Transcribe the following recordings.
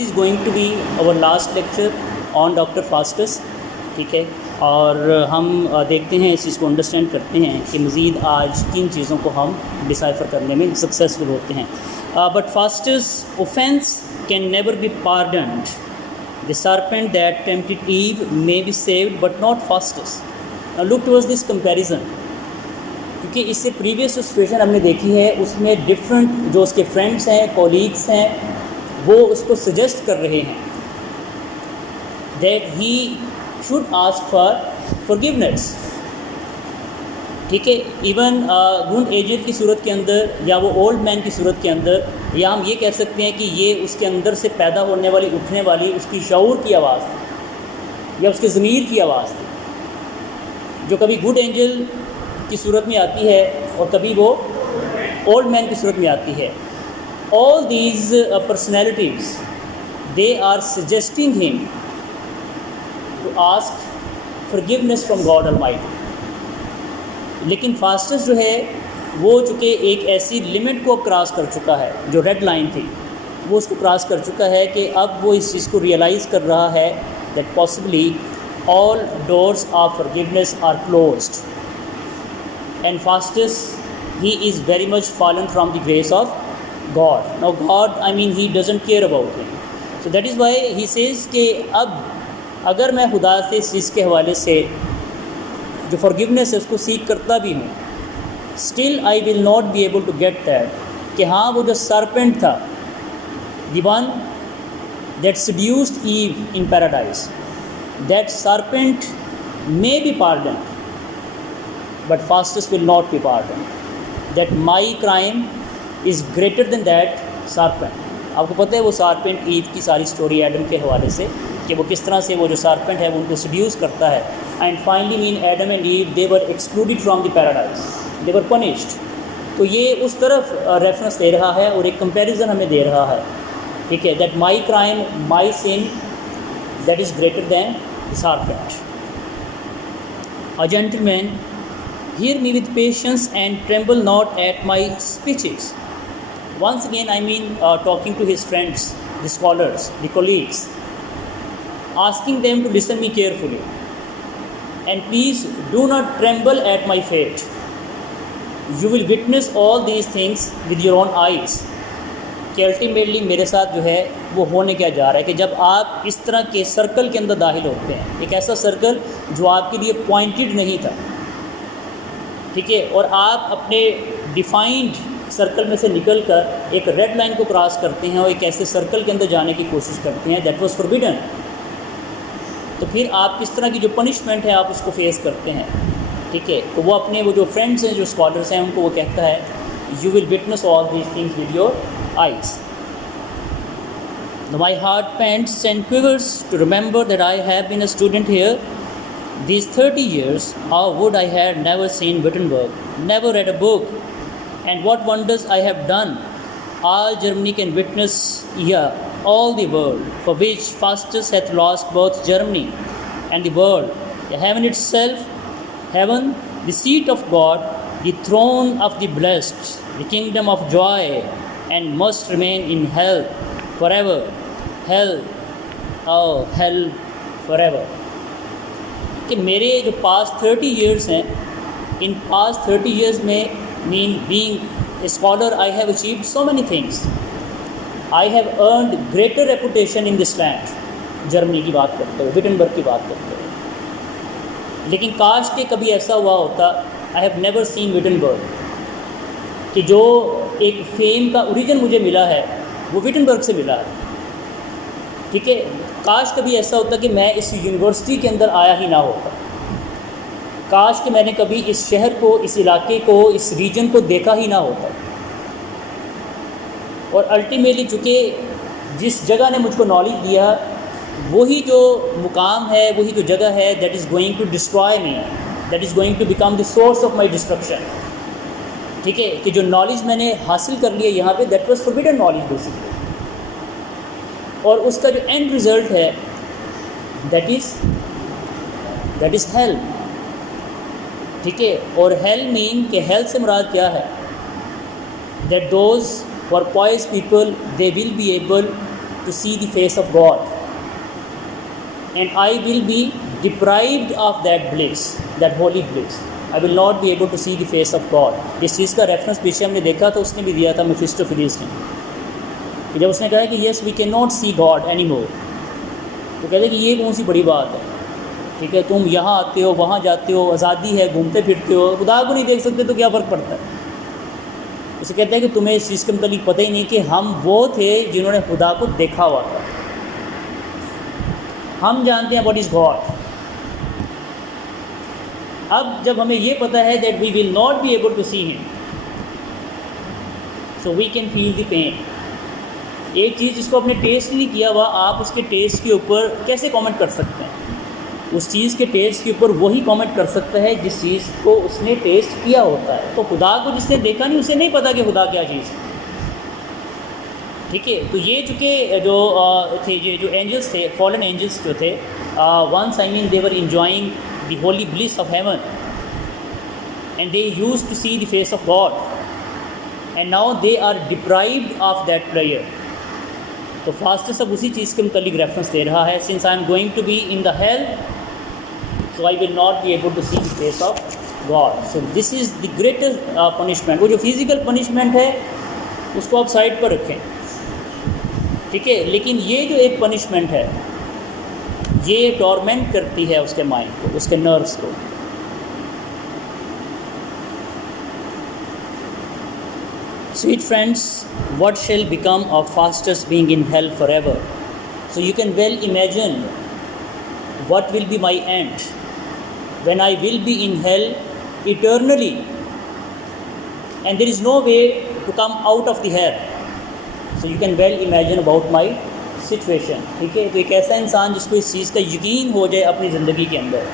Is going to be our last lecture on doctor Faustus, ठीक है। और हम देखते हैं, इस चीज़ को अंडरस्टैंड करते हैं कि मज़ीद आज किन चीज़ों को हम डिसाइफर करने में सक्सेसफुल होते हैं। But Faustus offence can never be pardoned. The serpent that tempted Eve may be saved but not Faustus. Look towards this comparison, क्योंकि इससे प्रीवियस जो सिचुएशन हमने देखी है उसमें डिफरेंट जो उसके फ्रेंड्स हैं, कॉलीग्स हैं, वो उसको सजेस्ट कर रहे हैं that he should ask for forgiveness, ठीक है। इवन गुड एजेड की सूरत के अंदर या वो ओल्ड मैन की सूरत के अंदर, या हम ये कह सकते हैं कि ये उसके अंदर से पैदा होने वाली, उठने वाली उसकी शऊर की आवाज़ थी या उसके ज़मीर की आवाज़ थी, जो कभी गुड एंजल की सूरत में आती है और कभी वो ओल्ड मैन की सूरत में आती है। All these personalities they are suggesting him to ask forgiveness from God Almighty. लेकिन फास्टस जो है वो चूँकि एक ऐसी लिमिट को क्रॉस कर चुका है, जो रेड लाइन थी वो उसको क्रॉस कर चुका है कि अब वो इस चीज़ को रियलाइज़ कर रहा है that possibly all doors of forgiveness are closed, and Faustus, he is very much fallen from the grace of God. Now God, I mean, he doesn't care about him, so that is why he says कि अब अगर मैं खुदा से इस चीज़ के हवाले से जो forgiveness है उसको सीख करता भी हूँ, still I will not be able to get that, कि हाँ वो जो serpent था, the one that seduced Eve in paradise, that serpent may be pardoned, but Faustus will not be pardoned. That my crime is greater than that serpent. आपको पता है वो serpent ewe की सारी स्टोरी एडम के हवाले से, कि वो किस तरह से वो जो serpent है वो उनको seduce करता है, and finally when Adam and Eve they were excluded from the paradise, they were punished. तो ये उस तरफ रेफरेंस दे रहा है और एक कंपैरिजन हमें दे रहा है, ठीक है। That my crime, my sin, that is greater than the serpent. A gentleman, hear me with patience and tremble not at my speeches. Once again, I mean, talking to his friends, the scholars, the colleagues, asking them to listen me carefully, and please do not tremble at my fate. You will witness all these things with your own eyes. कि ultimately मेरे साथ जो है वो होने क्या जा रहा है, कि जब आप इस तरह के सर्कल के अंदर दाखिल होते हैं, एक ऐसा सर्कल जो आपके लिए पॉइंटेड नहीं था, ठीक है, और आप अपने डिफाइंड सर्कल में से निकल कर एक रेड लाइन को क्रॉस करते हैं और एक ऐसे सर्कल के अंदर जाने की कोशिश करते हैं दैट वाज फॉरबिडन, तो फिर आप किस तरह की जो पनिशमेंट है आप उसको फेस करते हैं, ठीक है। तो वो अपने वो जो फ्रेंड्स हैं, जो स्कॉलर्स हैं, उनको वो कहता है you will witness all these things with your eyes. Now my heart pants and quivers to remember that I have been a student here these 30 years. How would I have never seen Wittenberg, never read a book, and what wonders I have done. All Germany can witness, yeah, all the world, for which Faustus hath lost both Germany and the world, the heaven itself, heaven, the seat of God, the throne of the blessed, the kingdom of joy, and must remain in hell forever. Hell, oh hell forever. कि मेरे जो past 30 years हैं, in past 30 years में, mean being a scholar, I have achieved so many things. I have earned greater reputation in this land. Germany की बात करते हुए, Wittenberg की बात करते हुए, लेकिन काश के कभी ऐसा हुआ होता, I have never seen Wittenberg, कि जो एक फेम का ओरिजिन मुझे मिला है वो विटनबर्ग से मिला है, ठीक है। काश कभी ऐसा होता कि मैं इस यूनिवर्सिटी के अंदर आया ही ना होता, काश कि मैंने कभी इस शहर को, इस इलाके को, इस रीजन को देखा ही ना होता। और अल्टीमेटली चूँकि जिस जगह ने मुझको नॉलेज दिया, वही जो मुकाम है, वही जो जगह है that is going to destroy me, that is going to become the source of my destruction, ठीक है। कि जो नॉलेज मैंने हासिल कर लिया यहाँ पे, that was forbidden knowledge basically, और उसका जो एंड रिज़ल्ट है दैट इज़ हेल, ठीक है। और हेल मीन कि हेल से मुराद क्या है, that those for pious people they will be able to see the face of God, and I will be deprived of that bliss, that holy bliss. I will not be able to see the face of God. जिस चीज़ का reference पीछे हमने देखा था उसने भी दिया था मेफिस्टोफेलिस ने, कि जब उसने कहा कि yes we can not see God any more, तो कहते कि ये कौन सी बड़ी बात है, ठीक है, तुम यहाँ आते हो वहाँ जाते हो, आज़ादी है, घूमते फिरते हो, खुदा को नहीं देख सकते तो क्या फ़र्क पड़ता है। उसे कहते हैं कि तुम्हें इस चीज़ के मतलब पता ही नहीं कि हम वो थे जिन्होंने खुदा को देखा हुआ था। हम जानते हैं व्हाट इज़ गॉड। अब जब हमें ये पता है that we will not be able to see him, so we can feel the pain. एक चीज़ जिसको आपने टेस्ट नहीं किया हुआ, आप उसके टेस्ट के ऊपर कैसे कमेंट कर सकते हैं? उस चीज़ के टेस्ट के ऊपर वही कमेंट कर सकता है जिस चीज़ को उसने टेस्ट किया होता है। तो खुदा को जिसने देखा नहीं उसे नहीं पता कि खुदा क्या चीज़ है, ठीक है। तो ये चूँकि जो थे ये जो एंजल्स थे, फॉलन एंजल्स जो थे, once I mean they were enjoying the holy bliss of heaven and they used to see the face of God and now they are deprived of that prayer. तो Faustus अब उसी चीज़ के मुतालिक reference दे रहा है, since I am going to be in the hell so I will not be able to see the face of God. So this is the greatest punishment. वो जो फिज़िकल पनिशमेंट है उसको आप साइड पर रखें, ठीक है, लेकिन ये जो एक पनिशमेंट है ये टॉर्मेंट करती है उसके माइंड को, उसके नर्व्स को। Sweet friends, what shall become of fastest being in hell forever? So you can well imagine what will be my end when I will be in hell eternally and there is no way to come out of the hell. So you can well imagine about my situation, ठीक है। तो एक ऐसा इंसान जिसको इस चीज़ का यकीन हो जाए अपनी ज़िंदगी के अंदर,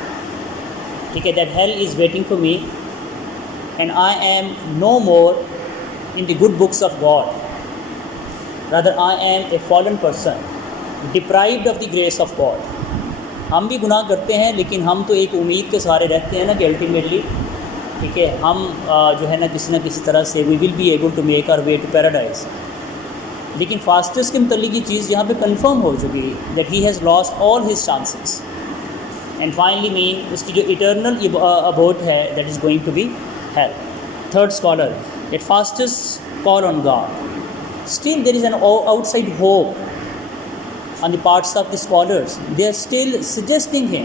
ठीक है, that hell is waiting for me and I am no more in the good books of God, rather I am a fallen person deprived of the grace of God. हम भी गुनाह करते हैं लेकिन हम तो एक उम्मीद के सहारे रहते हैं ना कि अल्टीमेटली, ठीक है, हम जो है ना किसी तरह से we will be able to make our way to paradise. लेकिन फास्टस के मतलब की चीज़ यहाँ पे कंफर्म हो चुकी है that he has lost all his chances and finally mean उसकी जो इटर्नल अबोर्ड है that is going to be hell. Third scholar that Faustus call on God, still there is an outside hope on the parts of the scholars. They are still suggesting him,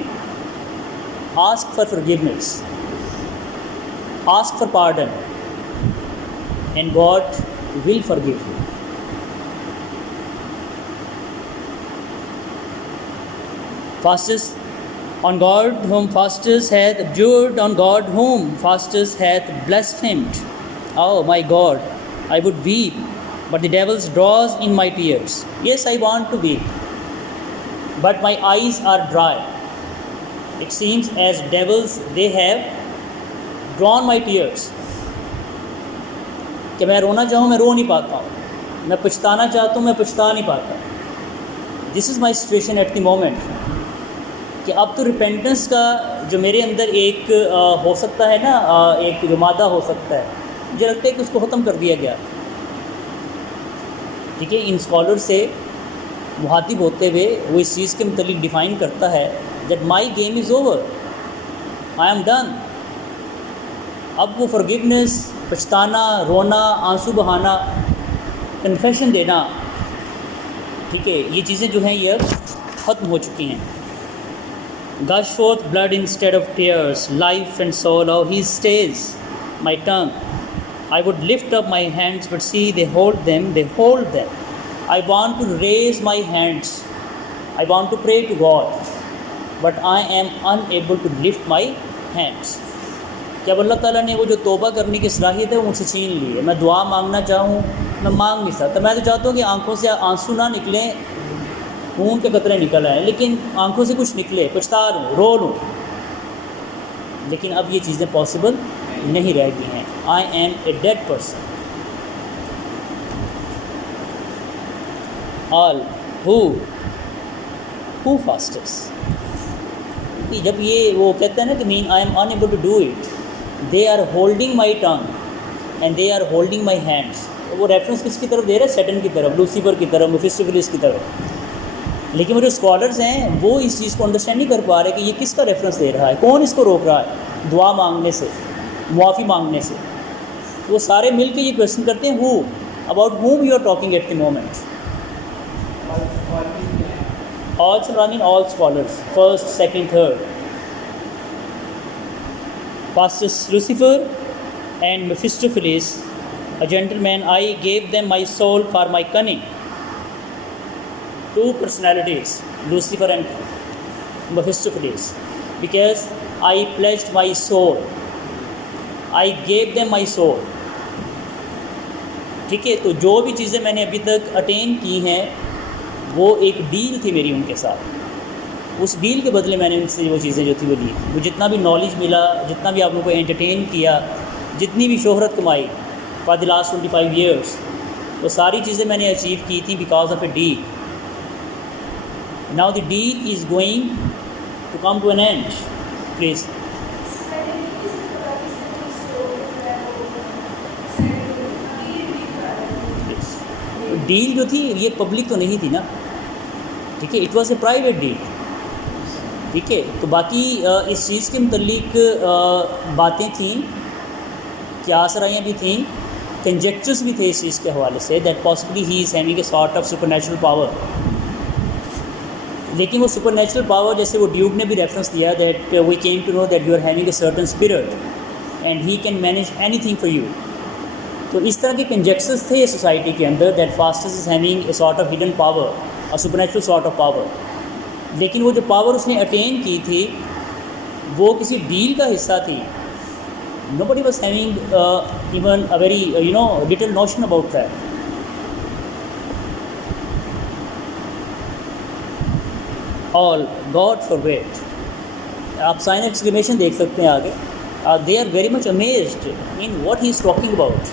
ask for forgiveness, ask for pardon, and God will forgive you. Fastest on God whom fastest hath abjured, on God whom fastest hath blasphemed. Oh my God, I would weep, but the devil draws in my tears. Yes, I want to weep, but my eyes are dry. It seems as devils, they have drawn my tears. कि मैं रोना चाहूँ मैं रो नहीं पाता हूँ, मैं पछताना चाहता हूँ मैं पछता नहीं पाता. This is my situation at the moment कि अब तो रिपेंटेंस का जो मेरे अंदर एक हो सकता है ना, एक जो मादा हो सकता है, मुझे लगता है कि उसको ख़त्म कर दिया गया. ठीक है, इन स्कॉलर से मुहातिब होते हुए वो इस चीज़ के मतलब डिफ़ाइन करता है that my game is over, I am done. अब वो फॉरगिवनेस, पछताना, रोना, आंसू बहाना, कन्फेशन देना, ठीक है, ये चीज़ें जो हैं ये ख़त्म हो चुकी हैं. Gush forth blood instead of tears, life and soul, oh he stays my tongue. I would lift up my hands, but see they hold them. I want to raise my hands, I want to pray to God, but I am unable to lift my hands. क्या अल्लाह ताला ने वो जो तौबा करने की सलाहियत है वो मुझसे छीन ली है. मैं दुआ मांगना चाहूँ मैं मांग नहीं सकता. मैं तो चाहता हूँ कि आंखों से आंसू ना निकलें, खून के कतरे निकल आए, लेकिन आंखों से कुछ निकले, पछता लूँ, रो लूँ, लेकिन अब ये चीज़ें पॉसिबल नहीं रह गई हैं. I am a dead person. All who Faustus, जब ये वो कहते हैं ना कि mean I am unable to do it, they are holding my tongue and they are holding my hands. वो रेफरेंस किसकी तरफ दे रहा है? सैटर्न की तरफ, लूसीफर की तरफ, मेफिस्टोफेलिस की तरफ। लेकिन वो जो स्कॉलर्स हैं वो इस चीज़ को अंडरस्टैंड नहीं कर पा रहे कि ये किसका रेफरेंस दे रहा है, कौन इसको रोक रहा है दुआ मांगने से, मुआफ़ी मांगने से। वो सारे मिल के ये क्वेश्चन करते हैं, who about whom you are talking at the moment. Also, I mean all scholars, first, second, third. Pastors Lucifer and Mephistopheles, a gentleman, I gave them my soul for my cunning. Two personalities, Lucifer and Mephistopheles, because I pledged my soul. I gave them my soul. ठीक है, तो जो भी चीज़ें मैंने अभी तक attain की हैं वो एक डील थी मेरी उनके साथ। उस डील के बदले मैंने उनसे वो चीज़ें जो थी वो ली। वो जितना भी नॉलेज मिला, जितना भी आप लोगों को एंटरटेन किया, जितनी भी शोहरत कमाई फॉर द लास्ट 25 ईयर्स, वो सारी चीज़ें मैंने अचीव की थी because of a deal. Now the deal is going to come to an end. Please. Deal जो थी ये पब्लिक तो नहीं थी ना, ठीक है, it was a private deal. ठीक है, तो बाकी इस चीज़ के मुतल्लिक बातें थीं, क्या सराइयाँ भी थीं, कंजेक्चर्स भी थे इस चीज़ के हवाले say that possibly he is having a sort of supernatural power. लेकिन वो सुपरनैचुरल पावर, जैसे वो ड्यूक ने भी रेफरेंस दिया that we came to know that you are having a certain spirit and he can manage anything for you. तो इस तरह के कंजेक्शंस थे सोसाइटी के अंदर that Faustus is having a sort of hidden power, a supernatural sort of power. लेकिन वो जो पावर उसने अटेन की थी वो किसी डील का हिस्सा थी। Nobody was having even a very little notion about that. All God forbid. आप साइन एक्सक्लेमेशन देख सकते हैं आगे। They are very much amazed in what he is talking about,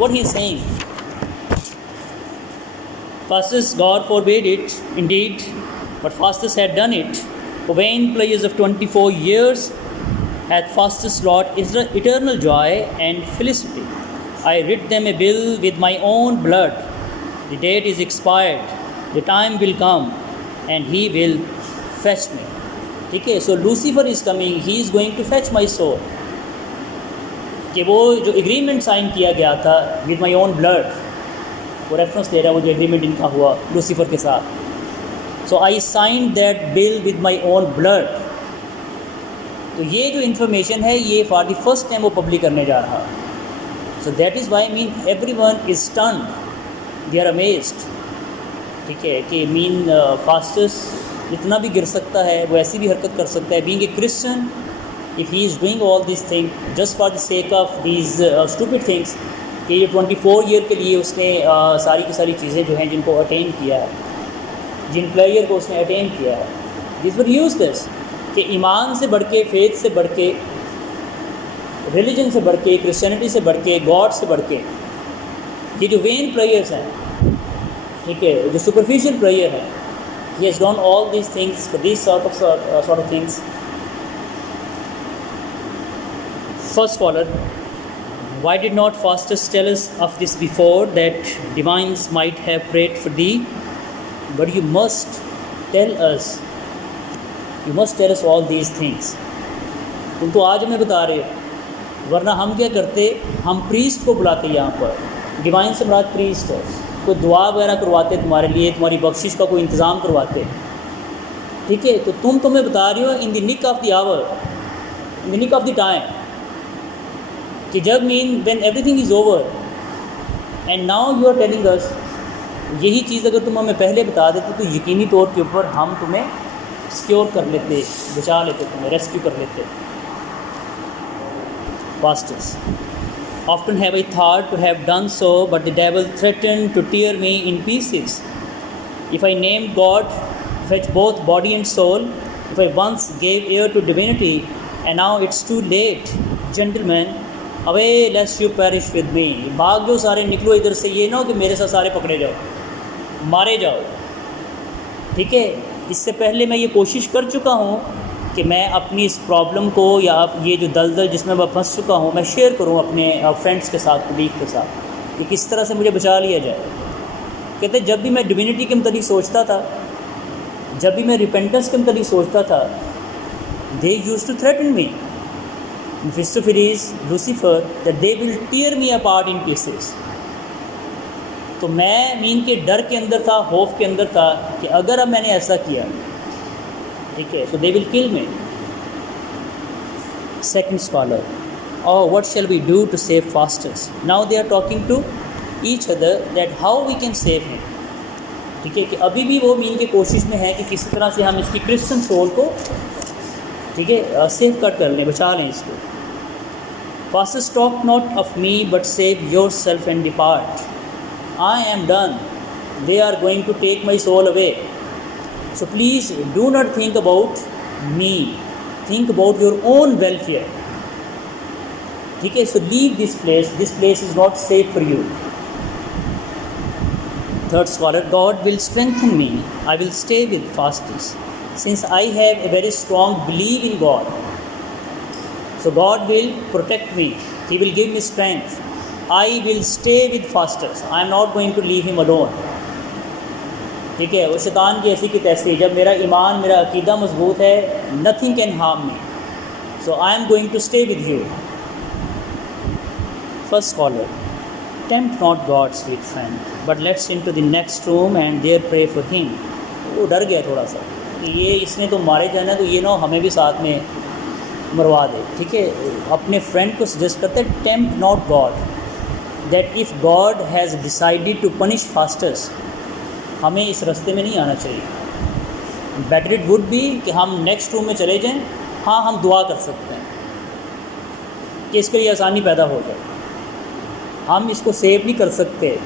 what he is saying. Fastus, God forbid it, indeed, but Fastus had done it. For vain pleasures of 24 years hath Fastus wrought eternal joy and felicity. I writ them a bill with my own blood. The date is expired, the time will come, and he will fetch me. ठीक है, so Lucifer is coming, he is going to fetch my soul. कि वो जो agreement sign किया गया था with my own blood, वो reference दे रहा है वो जो एग्रीमेंट इनका हुआ लूसीफर के साथ। So I sign that bill with my own blood. तो ये जो इन्फॉर्मेशन है ये फॉर द फर्स्ट टाइम वो पब्लिक करने जा रहा। So that is why mean everyone is stunned, they are amazed. ठीक है, कि मीन फास्टस इतना भी गिर सकता है, वो ऐसी भी हरकत कर सकता है। Being a Christian, if he is doing all this thing just for the sake of these stupid things, कि ये 24 ईयर के लिए उसने सारी की सारी चीज़ें जो हैं जिनको अटेन किया है, जिन प्लेयर को उसने अटेन किया है, दिस वर यूज दिस कि ईमान से बढ़ के, फेथ से बढ़ के, रिलीजन से बढ़ के, क्रिश्चियनिटी से बढ़ के, गॉड से बढ़ के, ये जो वेन प्लेयर्स हैं, ठीक है, जो सुपरफिशियल प्लेयर हैं, he has done all these things for these sort of things. First scholar, why did not Faustus tell us of this before, that divines might have prayed for thee? But you must tell us, you must tell us all these things. तुम तो आज हमें बता रहे हो, वरना हम क्या करते, हम प्रीस्ट को बुलाते यहाँ पर। डिवाइन से मुराद प्रीस्ट है, कोई दुआ वगैरह करवाते तुम्हारे लिए, तुम्हारी बख्शिश का कोई इंतज़ाम करवाते। ठीक है, तो तुम्हें बता रही हो in the nick of the hour, in the nick of the time, कि जब mean when everything is over and now you are telling us. यही चीज़ अगर तुम हमें पहले बता देते तो यकीनी तौर के ऊपर हम तुम्हें सिक्योर कर लेते, बचा लेते, तुम्हें रेस्क्यू कर लेते। Pastors, often have I thought to have done so, but the devil threatened to tear me in pieces. If I named God, fetch both body and soul, if I once gave ear to divinity, and now it's too late, gentlemen, away lest you perish with me. भाग जो सारे निकलो इधर से, ये ना हो कि मेरे साथ सारे पकड़े जाओ, मारे जाओ। ठीक है, इससे पहले मैं ये कोशिश कर चुका हूँ कि मैं अपनी इस प्रॉब्लम को या ये जो दलदल जिसमें मैं फंस चुका हूँ मैं शेयर करूँ अपने फ्रेंड्स के साथ, कलीग के साथ। कि किस तरह से मुझे बचा लिया जाए। कहते जब भी मैं डिविनिटी के मतलब सोचता था, जब भी मैं रिपेंटेंस के मतलब सोचता था, they used to threaten me, Mephistopheles, Lucifer, that they will tear me apart in pieces। तो मैं मीन के डर के अंदर था, खौफ के अंदर था कि अगर अब मैंने ऐसा किया, ठीक है, so they will kill me। Second scholar, oh what shall we do to save Faustus? Now they are talking to each other that how we can save him। ठीक है, कि अभी भी वो मीन की कोशिश में है कि किसी तरह से हम इसकी क्रिश्चियन सोल को, ठीक है, सेफ कर लें, बचा लें इसको। Faustus, talk not of me but save yourself and depart। I am done, they are going to take my soul away, so please do not think about me, think about your own welfare। ठीक है, so leave this place is not safe for you। Third scholar, God will strengthen me, I will stay with Faustus, since I have a very strong belief in God। So God will protect me, He will give me strength, I will stay with Faustus, I am not going to leave him alone। ठीक है, वो शैतान की ऐसी की तैसी, जब मेरा ईमान, मेरा अकीदा मजबूत है, nothing can harm me, so I am going to stay with you। First scholar, tempt not God sweet friend, but let's into the next room and there pray for him। वो डर गया थोड़ा सा कि ये इसने तो मारे जाना, तो ये ना हमें भी साथ में मरवा दे। ठीक है, अपने फ्रेंड को सजेस्ट करते हैं, tempt not God, that if God has decided to punish Faustus, हमें इस रास्ते में नहीं आना चाहिए। बेटर इट वुड बी कि हम नेक्स्ट रूम में चले जाएं। हाँ, हम दुआ कर सकते हैं कि इसके लिए आसानी पैदा हो जाए। हम इसको सेव नहीं कर सकते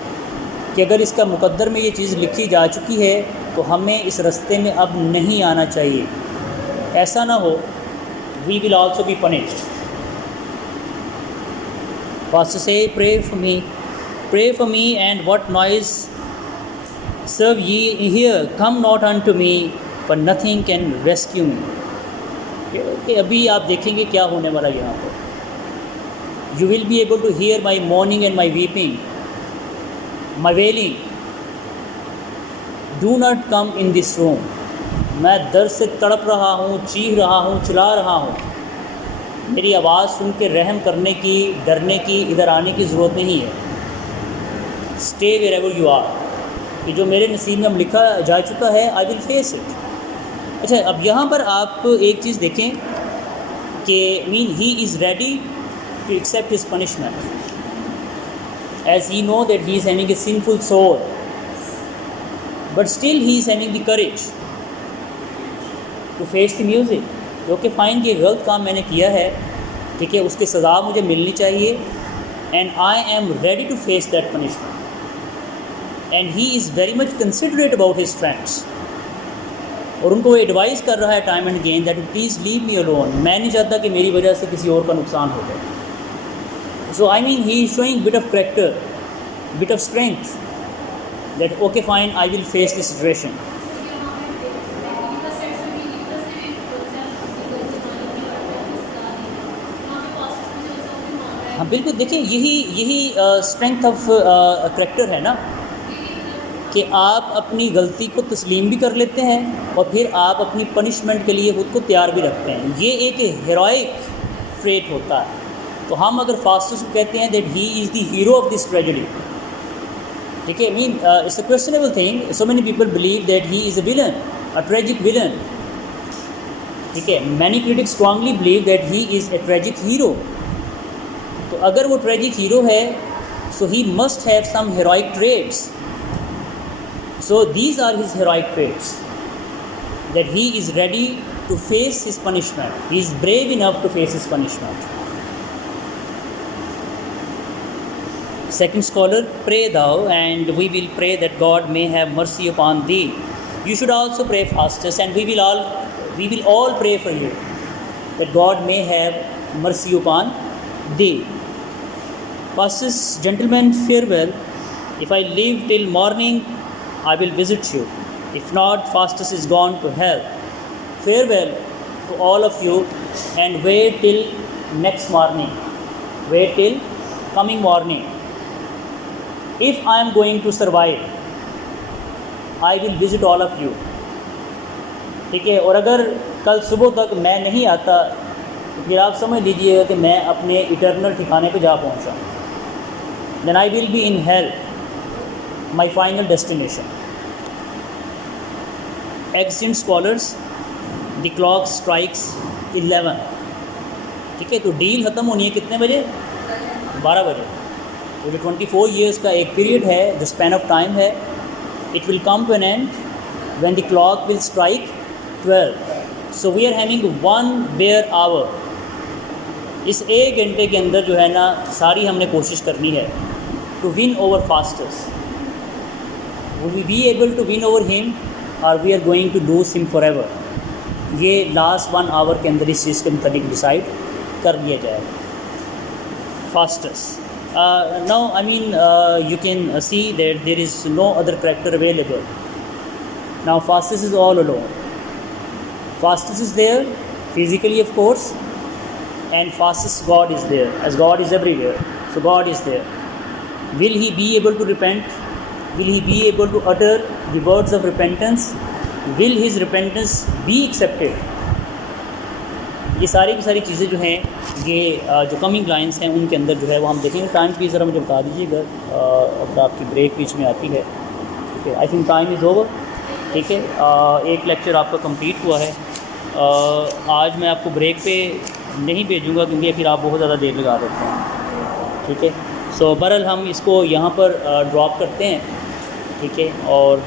कि अगर इसका मुकद्दर में ये चीज़ लिखी जा चुकी है तो हमें इस रास्ते में अब नहीं आना चाहिए। ऐसा ना हो we will also be punished। Pastor say, pray for me and what noise serve ye here, come not unto me, for nothing can rescue me। कि अभी आप देखेंगे क्या होने वाला है यहाँ पर। You will be able to hear my mourning and my weeping, my wailing। Do not come in this room। मैं दर्द से तड़प रहा हूँ, चीख रहा हूँ, चिल्ला रहा हूँ। मेरी आवाज़ सुन के रहम करने की, डरने की, इधर आने की ज़रूरत नहीं है। स्टे वेयरएवर यू आर, कि जो मेरे नसीब में लिखा जा चुका है, आई विल फेस इट। अच्छा, अब यहाँ पर आप एक चीज़ देखें कि mean he is ready to accept his punishment, as he know that he is having a sinful soul, but still he is having the courage to face the music. जो कि फाइन कि गलत काम मैंने किया है, ठीक है, उसकी सज़ा मुझे मिलनी चाहिए, and I am ready to face that punishment. And he is very much considerate about his friends, और उनको वो एडवाइस कर रहा है time and again that please leave me alone. मैं नहीं चाहता कि मेरी वजह से किसी और का नुकसान हो जाए। So I mean he is showing bit of character, bit of strength, that okay fine, I will face this situation. हाँ बिल्कुल, देखिए यही स्ट्रेंथ ऑफ करेक्टर है ना, कि आप अपनी गलती को तस्लीम भी कर लेते हैं और फिर आप अपनी पनिशमेंट के लिए खुद को तैयार भी रखते हैं। ये एक हीरोइक ट्रेट होता है। तो हम अगर फास्टस को कहते हैं that he is the hero of this tragedy, ठीक है, mean it's a questionable thing. So many people believe that he is a villain, a tragic villain, ठीक है। Many critics strongly believe that he is a tragic hero. तो अगर वो tragic hero है, so he must have some heroic traits. So these are his heroic traits, that he is ready to face his punishment. He is brave enough to face his punishment. Second scholar, pray thou, and we will pray that God may have mercy upon thee. You should also pray Faustus, and we will all pray for you, that God may have mercy upon thee. Faustus, gentlemen, farewell. If I live till morning, I will visit you. If not, Faustus is gone to hell. Farewell to all of you, and wait till next morning. Wait till coming morning. If I am going to survive I will visit all of you, ठीक है। और अगर कल सुबह तक मैं नहीं आता तो फिर आप समझ लीजिएगा कि मैं अपने इटर्नल ठिकाने पे जा पहुंचा। Then I will be in hell, my final destination. Accident scholars, the clock strikes 11, ठीक है। तो डील ख़त्म होनी है कितने बजे? 12 बजे। तो जो 24 ईयर्स का एक पीरियड है, जो स्पैन ऑफ टाइम है, it will come to an end when the clock will strike 12। So we are having 1 bare hour. इस 1 घंटे के अंदर जो है ना सारी हमने कोशिश करनी है to win over Faustus. Will we be able to win over him और we are going to lose him forever. ये लास्ट 1 आवर के अंदर इस चीज़ के मुताबिक डिसाइड कर लिया जाएगा। Faustus now I mean you can see that there is no other character available. Now Fastus is all alone. Fastus is there physically, of course, and Fastus God is there, as God is everywhere. So God is there. Will he be able to repent? Will he be able to utter the words of repentance? Will his repentance be accepted? ये सारी की सारी चीज़ें जो हैं, ये जो coming lines हैं उनके अंदर जो है वो हम देखेंगे। टाइम प्लीज़ ज़रा मुझे बता दीजिएगा अगर आपकी ब्रेक बीच में आती है, ठीक है। I think time is over, ठीक है। एक लेक्चर आपका कंप्लीट हुआ है। आज मैं आपको ब्रेक पे नहीं भेजूँगा क्योंकि फिर आप बहुत ज़्यादा देर लगा देते हैं, ठीक है। सो बहरहाल हम इसको यहाँ पर ड्रॉप करते हैं, ठीक है। और